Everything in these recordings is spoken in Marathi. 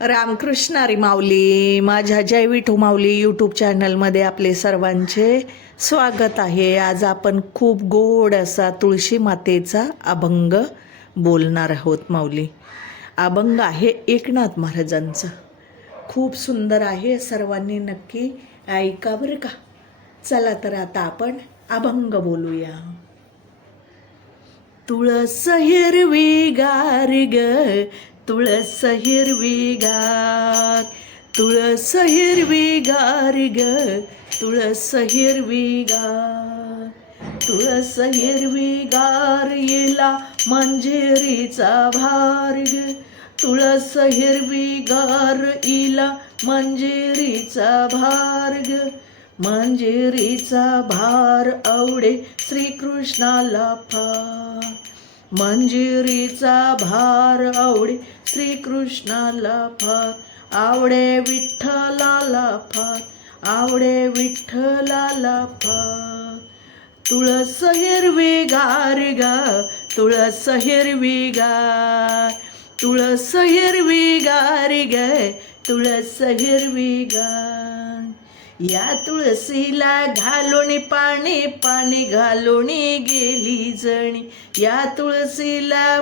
रामकृष्णारी माऊली माझ्या जय विठू माऊली यूट्यूब चॅनलमध्ये आपले सर्वांचे स्वागत आहे. आज आपण खूप गोड असा तुळशी मातेचा अभंग बोलणार आहोत माऊली. अभंग आहे एकनाथ महाराजांचं. खूप सुंदर आहे सर्वांनी नक्की ऐका बरं का? चला तर आता आपण अभंग बोलूया. तुळस हिरवी गार ग तुळस हिरवीगार तुळस हिरवी गार ग तुळस हिरवीगार तुळस हिरवीगार येला मंजेरीचा भार ग तुळस हिरवी गार इला मंजेरीचा भार ग मंजिरीचा भार आवडे श्रीकृष्णाला फार. मंजिरीचा भार आवडे श्रीकृष्णाला फार आवडे विठ्ठलाला फार आवडे विठ्ठलाला फार. तुळस हिरवी गार गा तुळस हिरवी गार तुळस हिरवी गार ग तुळस हिरवी गार. या तुळसीला घालून पाणी पाणी घालून गेली जणी. या तुळसीला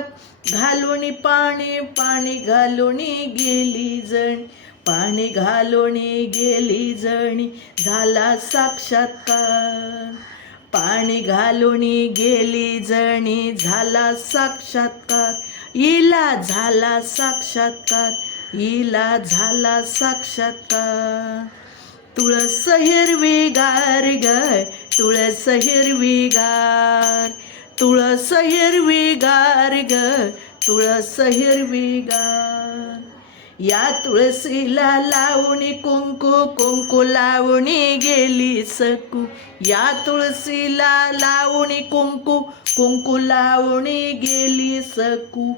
घालून पाणी पाणी घालून गेली जणी. पाणी घालून गेली जणी झाला साक्षात्कार. पाणी घालून गेली जणी झाला साक्षात्कार. इला झाला साक्षात्कार इला झाला साक्षात्कार. तुळस हिरवीगार गार ग तुळस हिरवी गार तुळस हिरवीगार ग तुळस हिरवीगार या तुळसीला लावणी कुंकू कुंकू लावणी गेली सकू. या तुळसीला लावणी कुंकू कुंकू लावणी गेली सकू.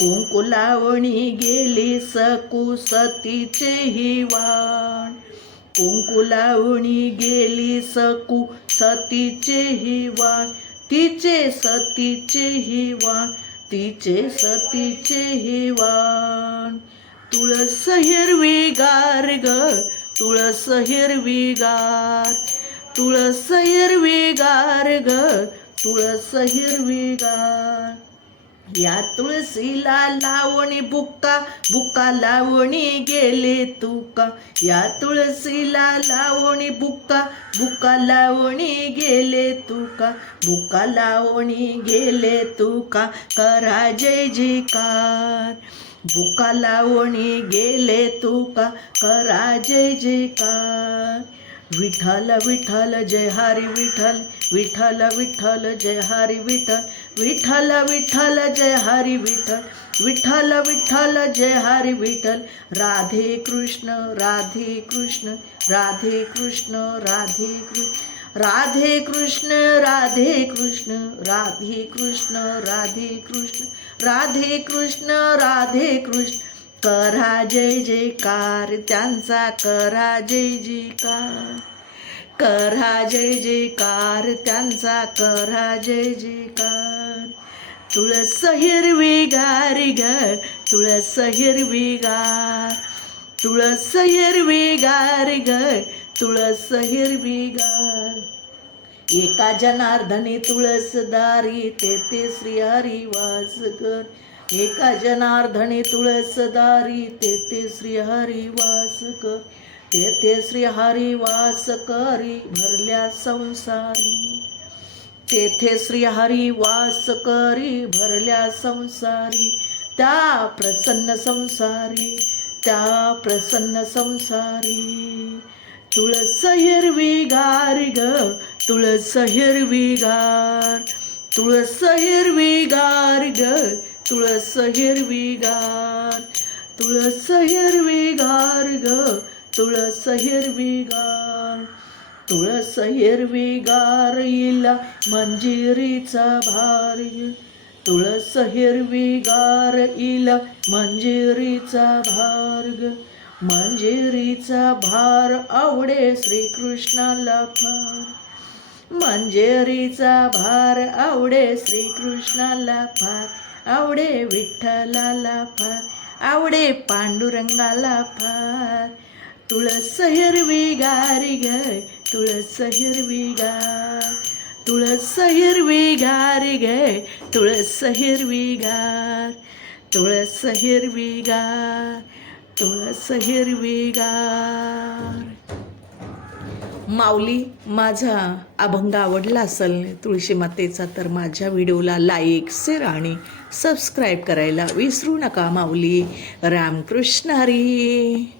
कुंकू लावणी गेली सकू सतीचे हिवाण कुंकू लावणी गेली सकू सतीचे हिवा तिचे सतीचे हिवा तिचे सतीचे ही तुळस हिरवी गार ग तुळस हिरवी गार. तुळस हिरवी गार ग तुळस हिरवी गार. या तुळसीला लावणी बुक्का बुक्का लावणी गेले तुका. या तुळसीला लावणी बुक्का बुक्का लावणी गेले तुका. बुक्का लावणी गेले तुका करा जय जयकार बुका लावणी गेले तुका करा जय जयकार विठ्ठल विठ्ठल जय हरी विठ्ठल विठ्ठल विठ्ठल जय हरी विठ्ठल विठ्ठल विठ्ठल जय हरी विठ्ठल विठ्ठल विठ्ठल जय हरी विठ्ठल राधे कृष्ण राधे कृष्ण राधे कृष्ण राधे कृष्ण राधे कृष्ण राधे कृष्ण राधे कृष्ण राधे कृष्ण राधे कृष्ण राधे कृष्ण करा जय जयकार त्यांचा करा जय जयकार. करा जय जयकार त्यांचा करा जय जयकार. तुळस हिरवी गार ग तुळस हिरवी गार. तुळस हिरवी गार ग तुळस हिरवी गार. एका जनार्दनी तुळसदारी तेथे श्रीहरी वास कर एका जनार्दनी तुळसदारी तेथे श्रीहरी वास तेथे श्रीहरी वास करी भरल्या संसारी. तेथे श्रीहरी वास करी भरल्या संसारी. त्या प्रसन्न संसारी त्या प्रसन्न संसारी. तुळस हिरवी गार ग तुळस हिरवी गार तुळस हिरवी गार ग तुळस हिरवीगार तुळस हिरवी गार ग तुळस हिरवीगार तुळस हिरवी गार इला मंजिरीचा भार. तुळस हिरवी गार इला मंजिरीचा भार ग. मंजिरीचा भार आवडे श्रीकृष्णाला फार. मंजिरीचा भार आवडे श्रीकृष्णाला फार. आवडे विठ्ठलाला फार आवडे पांडुरंगाला फार. तुळस हिरवी गारी ग तुळस हिरवी गार. तुळस हिरवी गारी ग तुळस हिरवी गार. तुळस हिरवी गार तुळस हिरवी गार. माऊली माझा अभंग आवडला असेल तुळशी मातेचा तर माझ्या व्हिडिओला लाईक शेअर आणि सबस्क्राईब करायला विसरू नका माऊली. रामकृष्ण हरी.